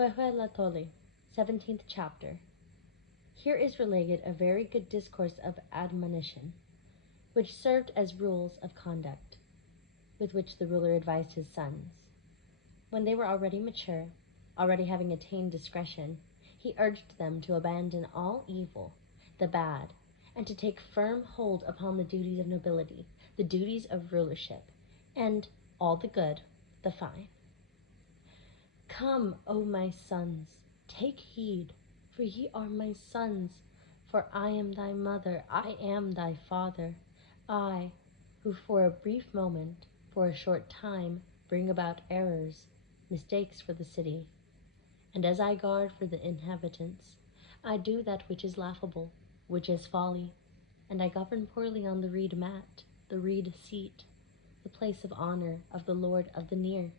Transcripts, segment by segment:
Huehuetlahtolli, 17th chapter. Here is related a very good discourse of admonition, which served as rules of conduct, with which the ruler advised his sons. When they were already mature, already having attained discretion, he urged them to abandon all evil, the bad, and to take firm hold upon the duties of nobility, the duties of rulership, and all the good, the fine. Come, O my sons, take heed, for ye are my sons, for I am thy mother, I am thy father, I, who for a brief moment, for a short time, bring about errors, mistakes for the city. And as I guard for the inhabitants, I do that which is laughable, which is folly, and I govern poorly on the reed mat, the reed seat, the place of honor of the Lord of the near,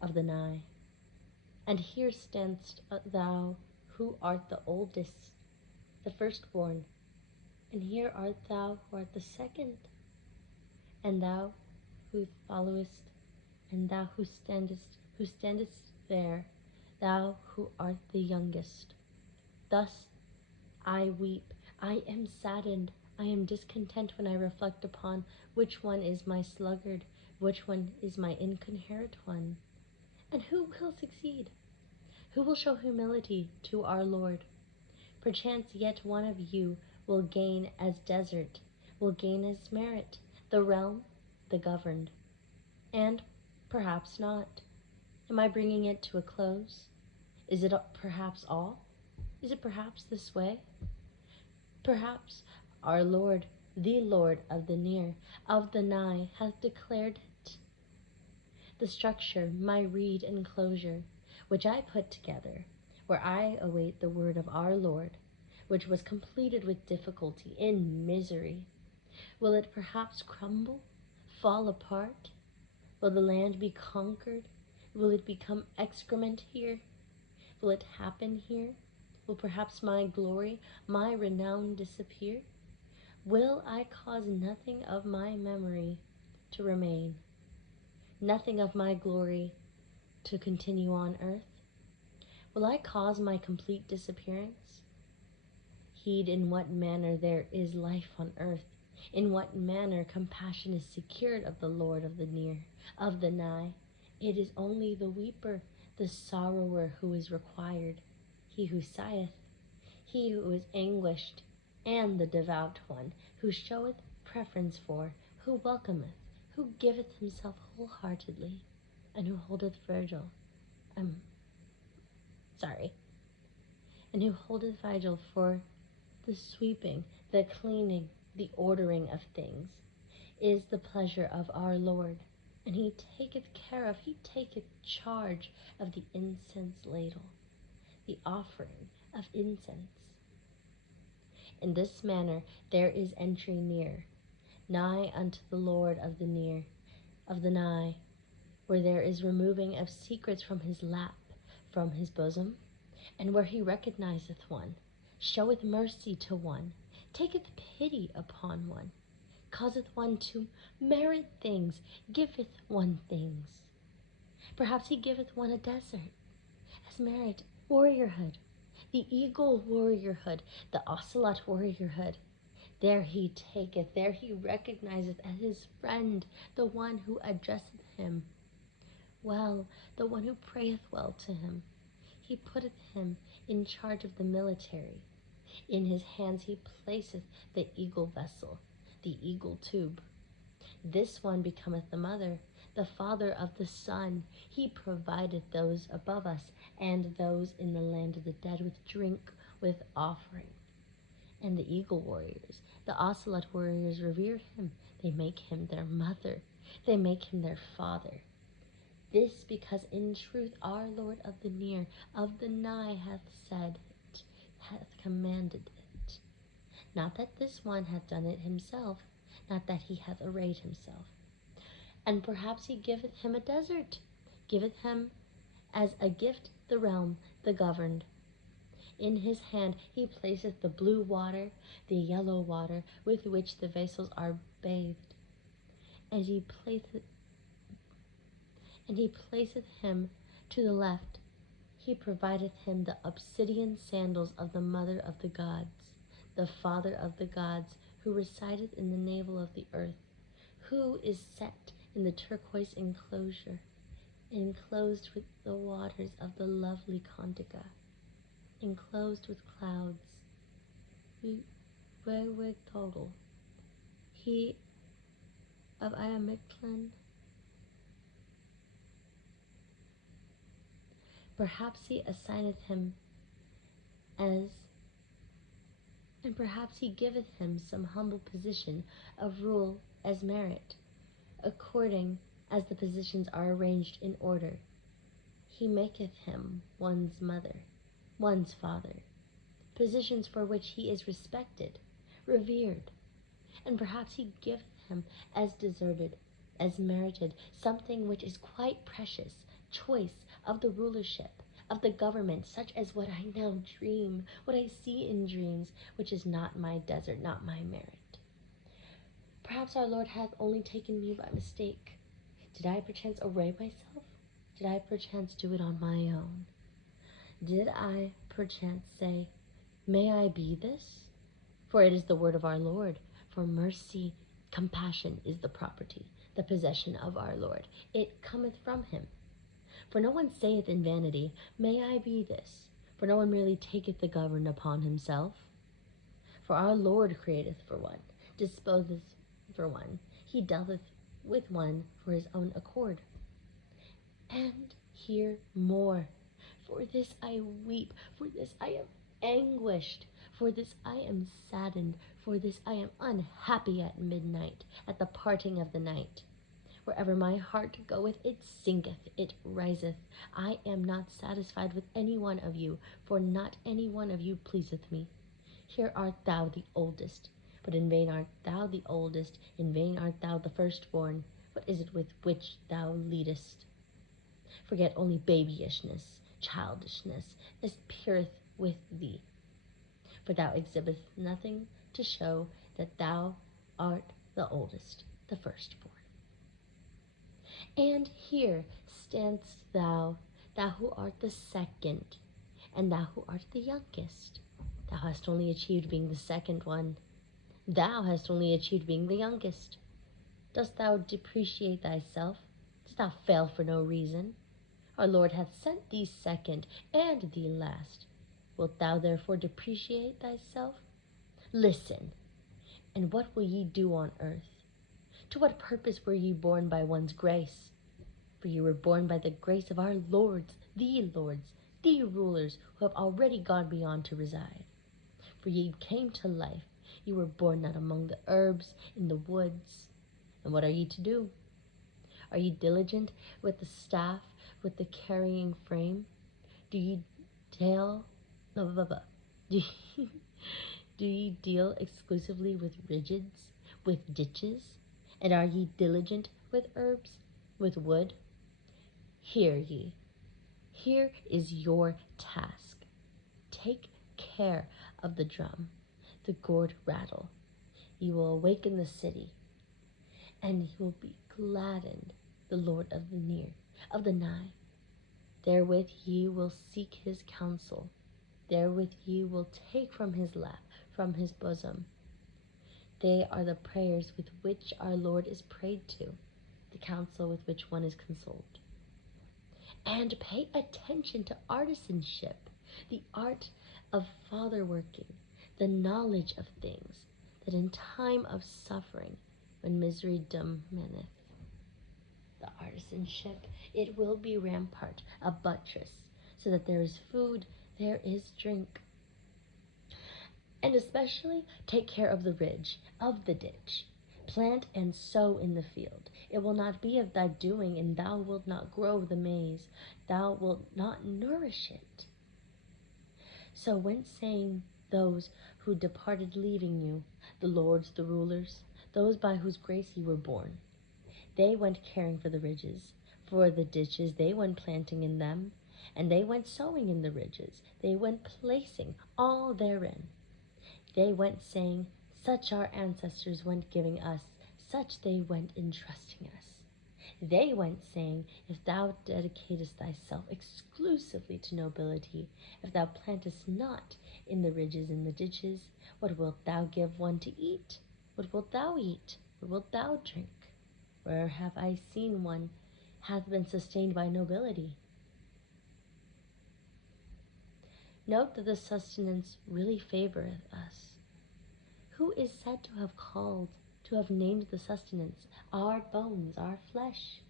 of the nigh. And here standst thou, who art the oldest, the firstborn, and here art thou who art the second, and thou who followest, and thou who standest there, thou who art the youngest. Thus I weep, I am saddened, I am discontent when I reflect upon which one is my sluggard, which one is my incoherent one. And who will succeed? Who will show humility to our Lord? Perchance yet one of you will gain as desert, will gain as merit, the realm, the governed. And perhaps not. Am I bringing it to a close? Is it perhaps all? Is it perhaps this way? Perhaps our Lord, the Lord of the near, of the nigh, hath declared it. The structure, my reed enclosure, which I put together, where I await the word of our Lord, which was completed with difficulty, in misery. Will it perhaps crumble, fall apart? Will the land be conquered? Will it become excrement here? Will it happen here? Will perhaps my glory, my renown disappear? Will I cause nothing of my memory to remain? Nothing of my glory to continue on earth? Will I cause my complete disappearance? Heed in what manner there is life on earth, in what manner compassion is secured of the Lord of the near, of the nigh. It is only the weeper, the sorrower who is required, he who sigheth, he who is anguished, and the devout one, who showeth preference for, who welcometh, who giveth himself wholeheartedly, and who holdeth vigil for the sweeping, the cleaning, the ordering of things, is the pleasure of our Lord, and he taketh charge of the incense ladle, the offering of incense. In this manner there is entry near, nigh unto the Lord of the near, of the nigh, where there is removing of secrets from his lap, from his bosom, and where he recognizeth one, showeth mercy to one, taketh pity upon one, causeth one to merit things, giveth one things. Perhaps he giveth one a desert, as merit warriorhood, the eagle warriorhood, the ocelot warriorhood. There he taketh, there he recognizeth as his friend, the one who addresseth him well, the one who prayeth well to him. He putteth him in charge of the military. In his hands he placeth the eagle vessel, the eagle tube. This one becometh the mother, the father of the son. He provideth those above us and those in the land of the dead with drink, with offering. And the eagle warriors, the ocelot warriors revere him. They make him their mother. They make him their father. This because in truth our Lord of the near, of the nigh hath said it, hath commanded it. Not that this one hath done it himself, not that he hath arrayed himself. And perhaps he giveth him a desert, giveth him as a gift the realm, the governed. In his hand he placeth the blue water, the yellow water, with which the vessels are bathed. And he placeth him to the left, He provideth him the obsidian sandals of the mother of the gods, the father of the gods, who resideth in the navel of the earth, who is set in the turquoise enclosure, enclosed with the waters of the lovely Contica, enclosed with clouds. Huehuetlahtolli, he of Iamictlan. Perhaps he assigneth him as, and perhaps he giveth him some humble position of rule as merit, according as the positions are arranged in order. He maketh him one's mother, one's father, positions for which he is respected, revered, and perhaps he giveth him as deserted, as merited, something which is quite precious, choice of the rulership, of the government, such as what I now dream, what I see in dreams, which is not my desert, not my merit. Perhaps our Lord hath only taken me by mistake. Did I perchance array myself? Did I perchance do it on my own? Did I perchance say, may I be this? For it is the word of our Lord, for mercy, compassion is the property, the possession of our Lord. It cometh from him. For no one saith in vanity, may I be this? For no one merely taketh the government upon himself. For our Lord createth for one, disposeth for one. He dealeth with one for his own accord. And here more. For this I weep, for this I am anguished, for this I am saddened, for this I am unhappy at midnight, at the parting of the night. Wherever my heart goeth, it sinketh, it riseth. I am not satisfied with any one of you, for not any one of you pleaseth me. Here art thou the oldest, but in vain art thou the oldest, in vain art thou the firstborn. What is it with which thou leadest? Forget only babyishness, childishness, as peereth with thee. For thou exhibitest nothing to show that thou art the oldest, the firstborn. And here standst thou, thou who art the second, and thou who art the youngest. Thou hast only achieved being the second one. Thou hast only achieved being the youngest. Dost thou depreciate thyself? Dost thou fail for no reason? Our Lord hath sent thee second and thee last. Wilt thou therefore depreciate thyself? Listen, and what will ye do on earth? To what purpose were ye born by one's grace? For ye were born by the grace of our lords, the rulers, who have already gone beyond to reside. For ye came to life, ye were born not among the herbs, in the woods. And what are ye to do? Are ye diligent with the staff, with the carrying frame? Do ye deal do ye deal exclusively with rigids, with ditches? And are ye diligent with herbs, with wood? Hear ye, here is your task. Take care of the drum, the gourd rattle. Ye will awaken the city, and he will be gladdened, the Lord of the near, of the nigh. Therewith ye will seek his counsel. Therewith ye will take from his lap, from his bosom. They are the prayers with which our Lord is prayed to, the counsel with which one is consoled. And pay attention to artisanship, the art of father working, the knowledge of things, that in time of suffering, when misery domineth, the artisanship, it will be rampart, a buttress, so that there is food, there is drink. And especially take care of the ridge, of the ditch. Plant and sow in the field. It will not be of thy doing, and thou wilt not grow the maize. Thou wilt not nourish it. So when saying those who departed leaving you, the lords, the rulers, those by whose grace ye were born, they went caring for the ridges, for the ditches, they went planting in them, and they went sowing in the ridges, they went placing all therein. They went saying, such our ancestors went giving us, such they went entrusting us. They went saying, If thou dedicatest thyself exclusively to nobility, if thou plantest not in the ridges and the ditches, what wilt thou give one to eat? What wilt thou eat? What wilt thou drink? Where have I seen one hath been sustained by nobility? Note that the sustenance really favoreth us. Who is said to have called, to have named the sustenance, our bones, our flesh?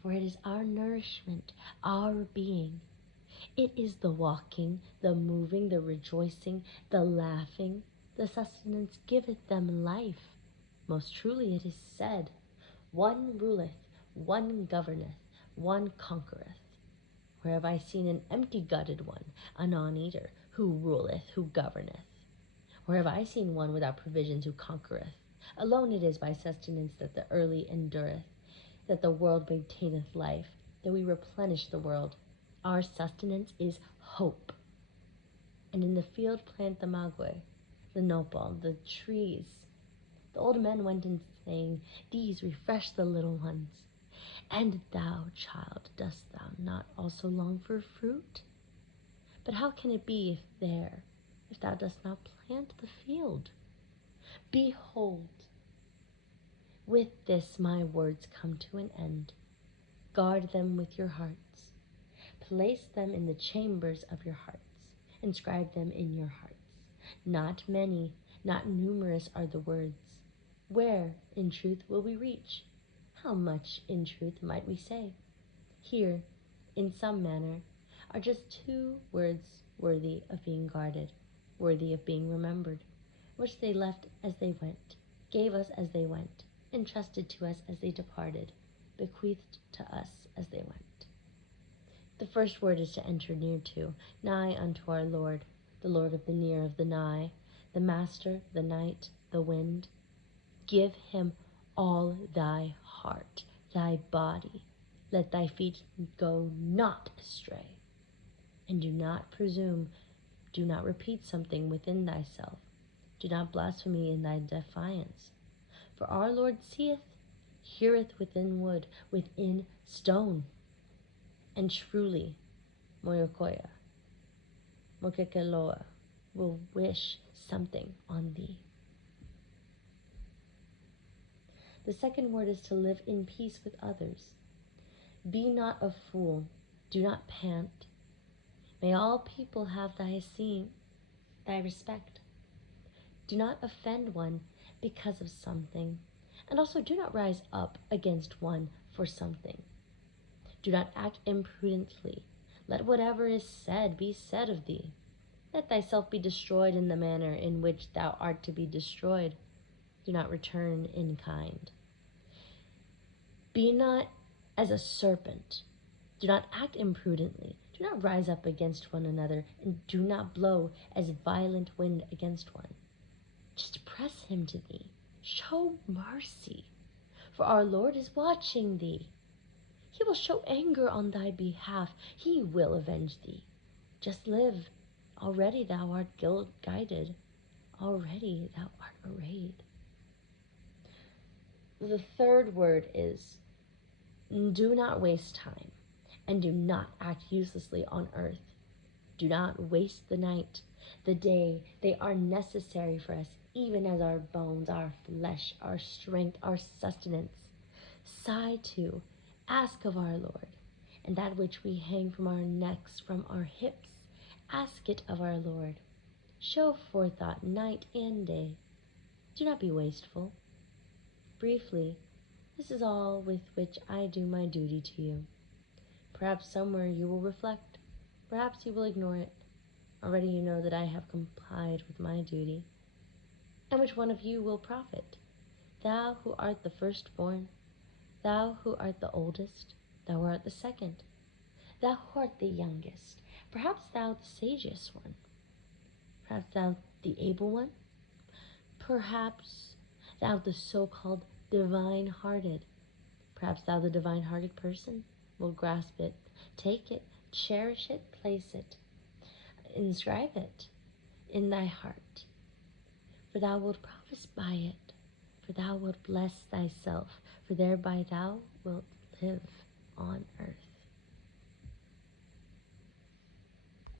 For it is our nourishment, our being. It is the walking, the moving, the rejoicing, the laughing. The sustenance giveth them life. Most truly it is said, One ruleth, one governeth, one conquereth. Where have I seen an empty-gutted one, a non-eater, who ruleth, who governeth? Where have I seen one without provisions who conquereth? Alone it is by sustenance that the early endureth, that the world maintaineth life, that we replenish the world. Our sustenance is hope. And in the field plant the maguey, the nopal, the trees. The old men went in saying, These refresh the little ones. And thou, child, dost thou not also long for fruit? But how can it be if thou dost not plant the field? Behold, with this my words come to an end. Guard them with your hearts. Place them in the chambers of your hearts. Inscribe them in your hearts. Not many, not numerous are the words. Where, in truth, will we reach? How much, in truth, might we say? Here, in some manner, are just 2 words worthy of being guarded, worthy of being remembered, which they left as they went, gave us as they went, entrusted to us as they departed, bequeathed to us as they went. The first word is to enter near to, nigh unto our Lord, the Lord of the near, of the nigh, the master, the night, the wind. Give him all thy heart, thy body. Let thy feet go not astray. And do not presume, do not repeat something within thyself. Do not blaspheme in thy defiance. For our Lord seeth, heareth within wood, within stone. And truly, Moyokoya, Mokekeloa, will wish something on thee. The second word is to live in peace with others. Be not a fool, do not pant. May all people have thy esteem, thy respect. Do not offend one because of something, and also do not rise up against one for something. Do not act imprudently. Let whatever is said be said of thee. Let thyself be destroyed in the manner in which thou art to be destroyed. Do not return in kind. Be not as a serpent. Do not act imprudently. Do not rise up against one another, and do not blow as violent wind against one. Just press him to thee. Show mercy, for our Lord is watching thee. He will show anger on thy behalf. He will avenge thee. Just live. Already thou art guided. Already thou art arrayed. The third word is, do not waste time, and do not act uselessly on earth. Do not waste the night, the day. They are necessary for us, even as our bones, our flesh, our strength, our sustenance. Sigh to, ask of our Lord, and that which we hang from our necks, from our hips, ask it of our Lord. Show forethought night and day. Do not be wasteful. Briefly, this is all with which I do my duty to you. Perhaps somewhere you will reflect. Perhaps you will ignore it. Already you know that I have complied with my duty. And which one of you will profit? Thou who art the firstborn, thou who art the oldest, thou who art the second, thou who art the youngest, perhaps thou the sagest one, perhaps thou the able one, perhaps thou the so-called divine-hearted, perhaps thou the divine-hearted person will grasp it, take it, cherish it, place it, inscribe it in thy heart. For thou wilt profit by it, for thou wilt bless thyself, for thereby thou wilt live. live on earth.